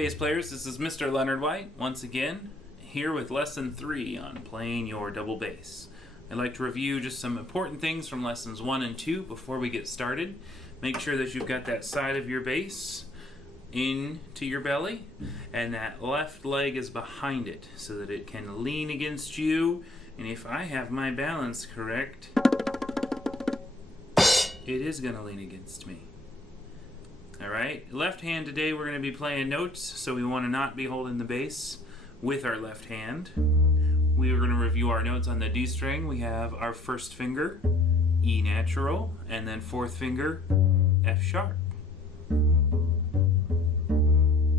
bass players, this is Mr. Leonard-White, once again, here with Lesson 3 on playing your double bass. I'd like to review just some important things from Lessons 1 and 2 before we get started. Make sure that you've got that side of your bass into your belly, and that left leg is behind it so that it can lean against you, and if I have my balance correct, it is going to lean against me. Alright, left hand today we're going to be playing notes, so we want to not be holding the bass with our left hand. We are going to review our notes on the D string. We have our first finger, E natural, and then fourth finger, F sharp.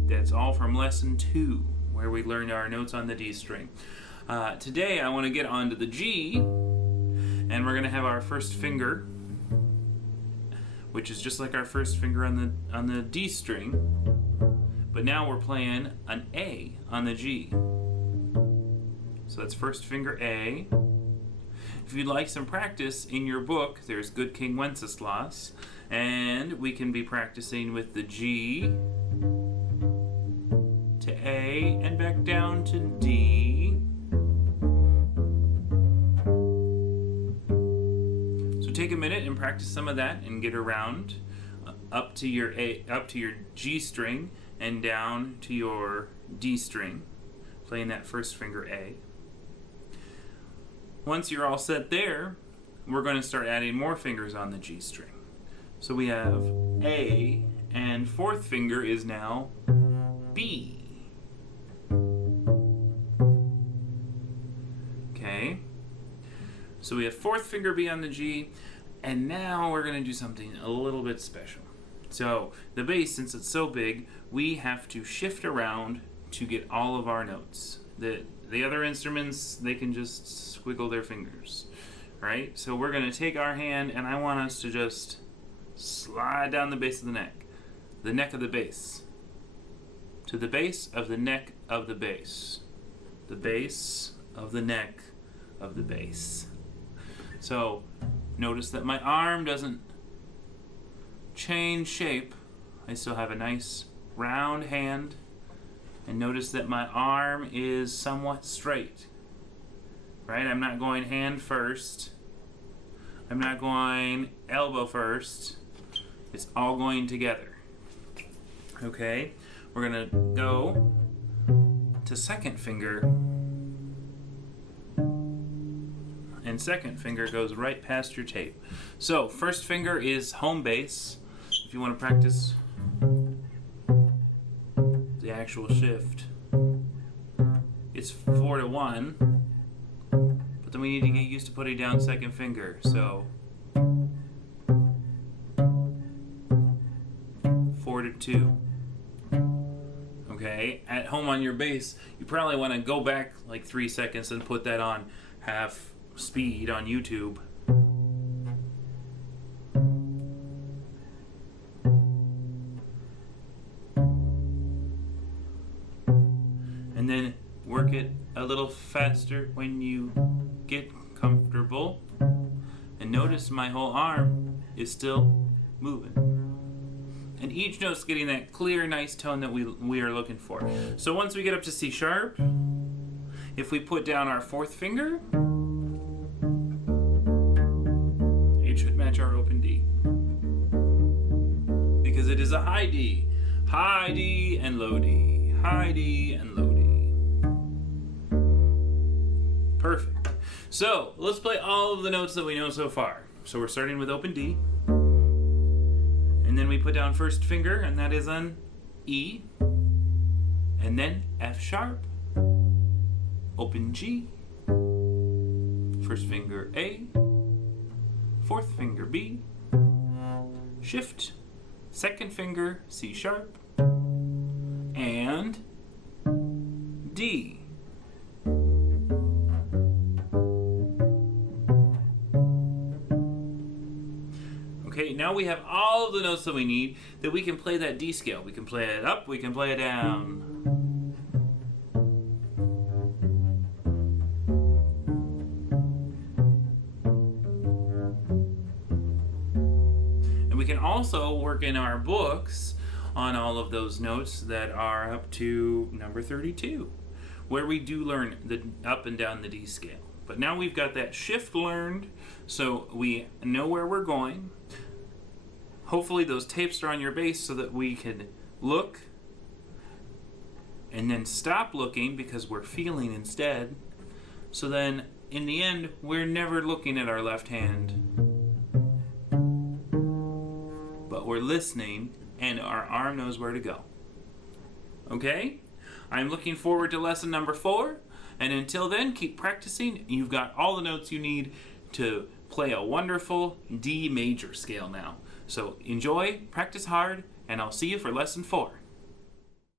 That's all from Lesson 2, where we learned our notes on the D string. Today I want to get onto the G, and we're going to have our first finger, which is just like our first finger on the D string, but now we're playing an A on the G. So that's first finger A. If you'd like some practice in your book, there's Good King Wenceslas, and we can be practicing with the G to A and back down to D. Take a minute and practice some of that and get around up to your G string and down to your D string, playing that first finger A. Once you're all set there, we're going to start adding more fingers on the G string. So we have A, and fourth finger is now B. Okay. So we have fourth finger B on the G, and now we're going to do something a little bit special. So the bass, since it's so big, we have to shift around to get all of our notes. The other instruments, they can just squiggle their fingers, right? So we're going to take our hand, and I want us to just slide down the base of the neck of the bass, to the base of the neck of the bass, the base of the neck of the bass. So notice that my arm doesn't change shape. I still have a nice round hand, and notice that my arm is somewhat straight. Right? I'm not going hand first. I'm not going elbow first. It's all going together. Okay? We're going to go to second finger, and second finger goes right past your tape. So first finger is home bass. If you want to practice the actual shift, it's 4-1, but then we need to get used to putting down second finger. So 4-2. Okay, at home on your bass, you probably want to go back like 3 seconds and put that on half speed on YouTube. And then work it a little faster when you get comfortable. And notice my whole arm is still moving. And each note's getting that clear, nice tone that we are looking for. So once we get up to C sharp, if we put down our fourth finger, it should match our open D, because it is a high D and low D, high D and low D. Perfect. So let's play all of the notes that we know so far. So we're starting with open D, and then we put down first finger, and that is on E, and then F sharp, open G, first finger A, fourth finger B, shift, second finger C sharp, and D. Okay, now we have all of the notes that we need, that we can play that D scale. We can play it up, we can play it down. And we can also work in our books on all of those notes that are up to number 32, where we do learn the up and down the D scale. But now we've got that shift learned, so we know where we're going. Hopefully those tapes are on your bass so that we can look and then stop looking because we're feeling instead. So then in the end, we're never looking at our left hand, but we're listening and our arm knows where to go. Okay? I'm looking forward to lesson number 4. And until then, keep practicing. You've got all the notes you need to play a wonderful D major scale now. So enjoy, practice hard, and I'll see you for lesson 4.